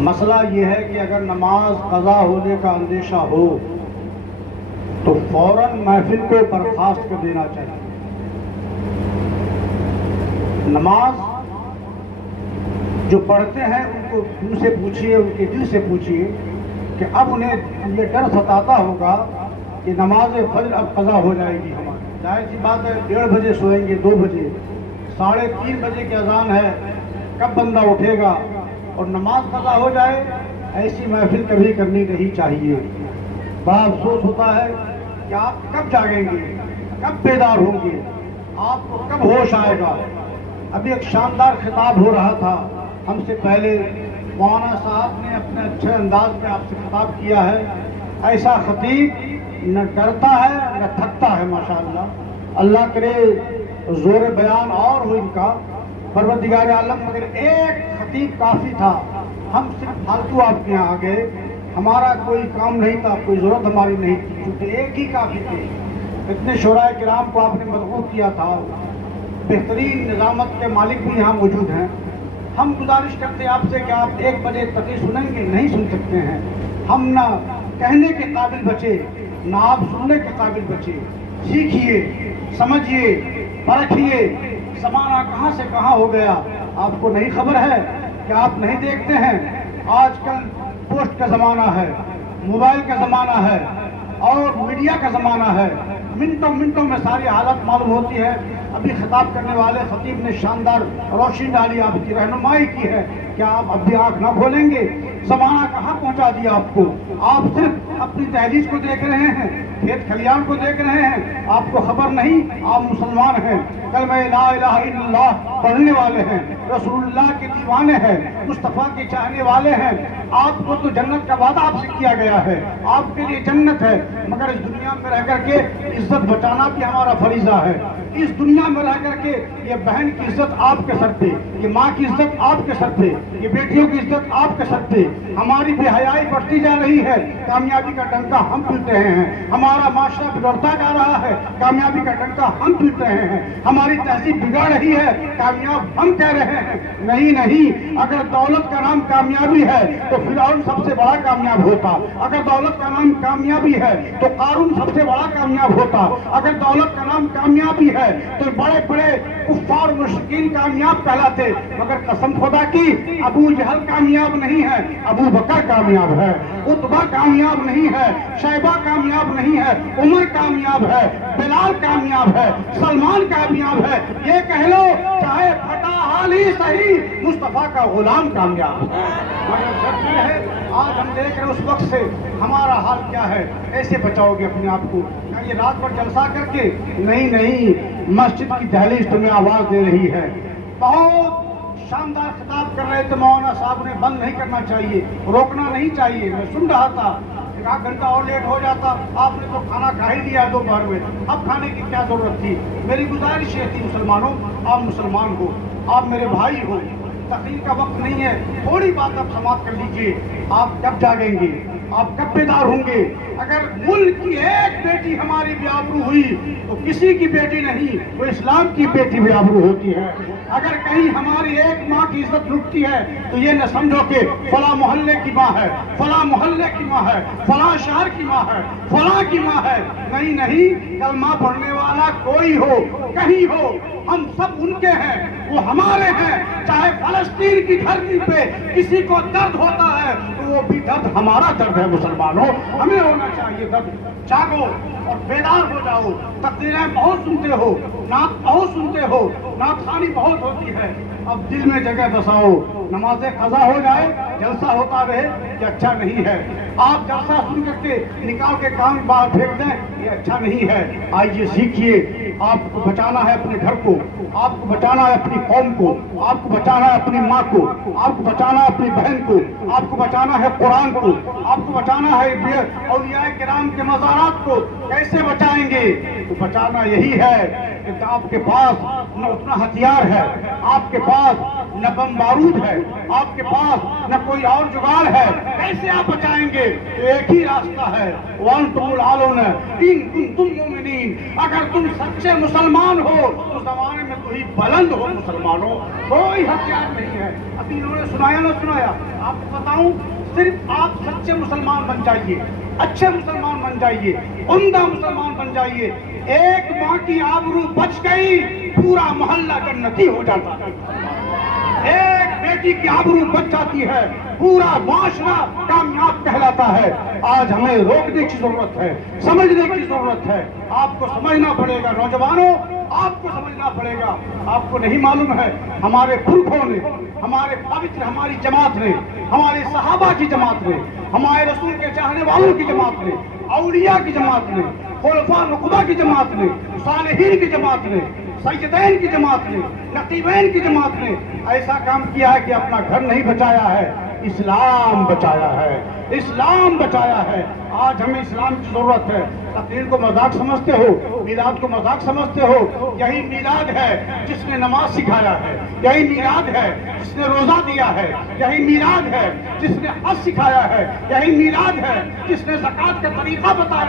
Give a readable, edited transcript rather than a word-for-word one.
मसला ये है कि अगर नमाज क़ज़ा होने का अंदेशा हो तो फौरन महफिल को बर्खास्त कर देना चाहिए। नमाज जो पढ़ते हैं उनसे पूछिए, उनके दिल से पूछिए कि अब उन्हें ये डर सताता होगा कि नमाज फजर अब क़ज़ा हो जाएगी हमारी। जाहिर सी बात है, 1:30 बजे सोएंगे, 2 बजे, 3:30 बजे की अजान है, कब बंदा उठेगा और नमाज क़ज़ा हो जाए। ऐसी महफिल कभी करनी नहीं चाहिए। बड़ा अफसोस होता है कि आप कब जागेंगे, कब बेदार होंगे, आपको कब होश आएगा। अभी एक शानदार खिताब हो रहा था, हमसे पहले मौलाना साहब ने अपने अच्छे अंदाज में आपसे खिताब किया है। ऐसा खतीब न डरता है न थकता है, माशाअल्लाह। अल्लाह करे जोर बयान और हो इनका, परवरदिगार आलम। मगर एक खतीब काफ़ी था, हम सिर्फ फालतू आपके यहाँ आ गए, हमारा कोई काम नहीं था, कोई ज़रूरत हमारी नहीं थी, क्योंकि एक ही काफ़ी थे। इतने शोराए किराम को आपने मदबूत किया था, बेहतरीन निज़ामत के मालिक भी यहाँ मौजूद हैं। हम गुजारिश करते हैं आपसे कि आप 1 बजे तक ही सुनेंगे, नहीं सुन सकते हैं। हम ना कहने के काबिल बचे, ना आप सुनने के काबिल बचे। सीखिए, समझिए, परखिए, ज़माना कहाँ से कहाँ हो गया आपको नहीं खबर है कि आप नहीं देखते हैं। आजकल पोस्ट का ज़माना है, मोबाइल का ज़माना है और मीडिया का ज़माना है। मिनटों मिनटों में सारी हालत मालूम होती है। अभी खिताब करने वाले खतीब ने शानदार रोशनी डाली, आपकी रहनुमाई की है। क्या आप अब भी आँख ना खोलेंगे? ज़माना कहाँ पहुँचा दिया आपको। आप सिर्फ अपनी दहलीज को देख रहे हैं, खेत खलियान को देख रहे हैं, आपको खबर नहीं आप मुसलमान हैं, कलमा ला इलाहा इल्लल्लाह पढ़ने वाले हैं, रसूलुल्लाह के दीवाने हैं, मुस्तफ़ा के चाहने वाले हैं। आपको तो जन्नत का वादा आपसे किया गया है, आपके लिए जन्नत है। मगर इस दुनिया में रह करके इज्जत बचाना भी हमारा फरीजा है। इस दुनिया में रह करके ये बहन की इज्जत आपके सर पे, ये माँ की इज्जत आपके सर पे, ये बेटियों की इज्जत आपके सर पे। हमारी बेहयाई बढ़ती जा रही है, कामयाबी का डंका हम पीट रहे हैं। हमारा माशरा बिगड़ता जा रहा है, कामयाबी का डंका हम पीट रहे हैं। हमारी तहजीब बिगड़ रही है, कामयाब हम कह रहे हैं। नहीं नहीं, अगर दौलत का नाम कामयाबी है तो फिरौन सबसे बड़ा कामयाब होता। अगर दौलत का नाम कामयाबी है तो कारून सबसे बड़ा कामयाब होता। अगर दौलत का नाम कामयाबी है तो बड़े बड़े कुफ्फार मुश्रिकीन कामयाब कहलाते। मगर कसम खुदा की, अबू जहल कामयाब नहीं है, अबू बकर कामयाब है, उतबा कामयाब नहीं है, शैबा कामयाब नहीं है, उमर कामयाब है, बिलाल कामयाब है, सलमान कामयाब है। ये कह लो चाहे फटा हाल ही सही, मुस्तफा का गुलाम कामयाब है। मगर शर्त यह है, आज हम देख रहे हैं उस वक्त से हमारा हाल क्या है। ऐसे बचाओगे अपने आप को? ये रात भर जलसा करके? नहीं नहीं, मस्जिद की दहलीज तुम्हें आवाज दे रही है। बहुत शानदार खिताब कर रहे थे मौलाना साहब ने, बंद नहीं करना चाहिए, रोकना नहीं चाहिए। मैं सुन रहा था, 1 घंटा और लेट हो जाता। आपने तो खाना खा ही लिया दोपहर में, अब खाने की क्या जरूरत थी। मेरी गुजारिश ये थी, मुसलमानों, आप मुसलमान हो, आप मेरे भाई हो, तकरीर का वक्त नहीं है, थोड़ी बात आप समाप्त कर लीजिए। आप कब जागेंगे, आप कब बेदार होंगे? अगर मुल्क की एक बेटी हमारी बेआबरू हुई तो किसी की बेटी नहीं, वो इस्लाम की बेटी बेआबरू होती है। अगर कहीं हमारी एक माँ की इज्जत रुकती है तो ये न समझो कि फला मोहल्ले की माँ है, फला मोहल्ले की माँ है, फला शहर की माँ है, फला की माँ है। नहीं नहीं, कलमा पढ़ने वाला कोई हो, कहीं हो, हम सब उनके हैं, वो हमारे हैं। चाहे फलस्तीन की धरती पे किसी को दर्द होता है तो वो भी दर्द हमारा दर्द है। मुसलमानों, हमें होना चाहिए दर्द। जागो और बेदार हो जाओ। तकरीरें बहुत सुनते हो, नात बहुत सुनते हो, नात खानी बहुत होती है, अब दिल में जगह बसाओ। नमाज़े क़ज़ा हो जाए, जलसा होता रहे, ये अच्छा नहीं है। आप जलसा सुन करके निकाल के काम बाहर फेंक दें, ये अच्छा नहीं है। आइए सीखिए, आपको बचाना है अपने घर को, आपको बचाना है अपनी कौम को, आपको बचाना है अपनी माँ को, आपको बचाना है अपनी बहन को, आपको बचाना है कुरान को, आपको बचाना है औलियाए किराम के मज़ारात को। कैसे बचाएंगे? तो बचाना यही है कि आपके पास न उतना हथियार है, आपके पास न बम बारूद है आपके पास, न कोई और जुगाड़ है, कैसे आप बचाएंगे? एक ही रास्ता है, वन तुम आलोन तुम मोमिनीन, अगर तुम सच्चे मुसलमान हो तो जमाने में कोई बुलंद हो मुसलमानों, कोई हथियार नहीं है। अभी इन्होंने सुनाया ना सुनाया, आपको बताऊं, सिर्फ आप सच्चे मुसलमान बन जाइए, अच्छे मुसलमान बन जाइए, उम्दा मुसलमान बन जाइए, एक माँ की आबरू बच गई, पूरा मोहल्ला जन्नती हो जाता है। एक बेटी की आबरू बच जाती है, पूरा माशरा कामयाब कहलाता है। आज हमें रोकने की जरूरत है, समझने की जरूरत है। आपको समझना पड़ेगा नौजवानों, आपको समझना पड़ेगा। आपको नहीं मालूम है, हमारे पुरखों ने, हमारे पवित्र हमारी जमात ने, हमारे सहाबा की जमात ने, हमारे रसूल के चाहने वालों की जमात ने, औलिया की जमात ने, खुलफा नुकबा की जमात ने, सालिहीन की जमात ने, सैयदैन की जमात ने, नकीबैन की जमात ने ऐसा काम किया है कि अपना घर नहीं बचाया है, इस्लाम बचाया है, इस्लाम बचाया है। आज हमें इस्लाम की जरूरत है। तकरीर को मजाक समझते हो, मिलाद को मजाक समझते हो, यही मिलाद है जिसने नमाज सिखाया है, यही मिलाद है जिसने रोजा दिया है, यही मिलाद है जिसने हज सिखाया है, यही मिलाद है जिसने ज़कात का तरीका बताया।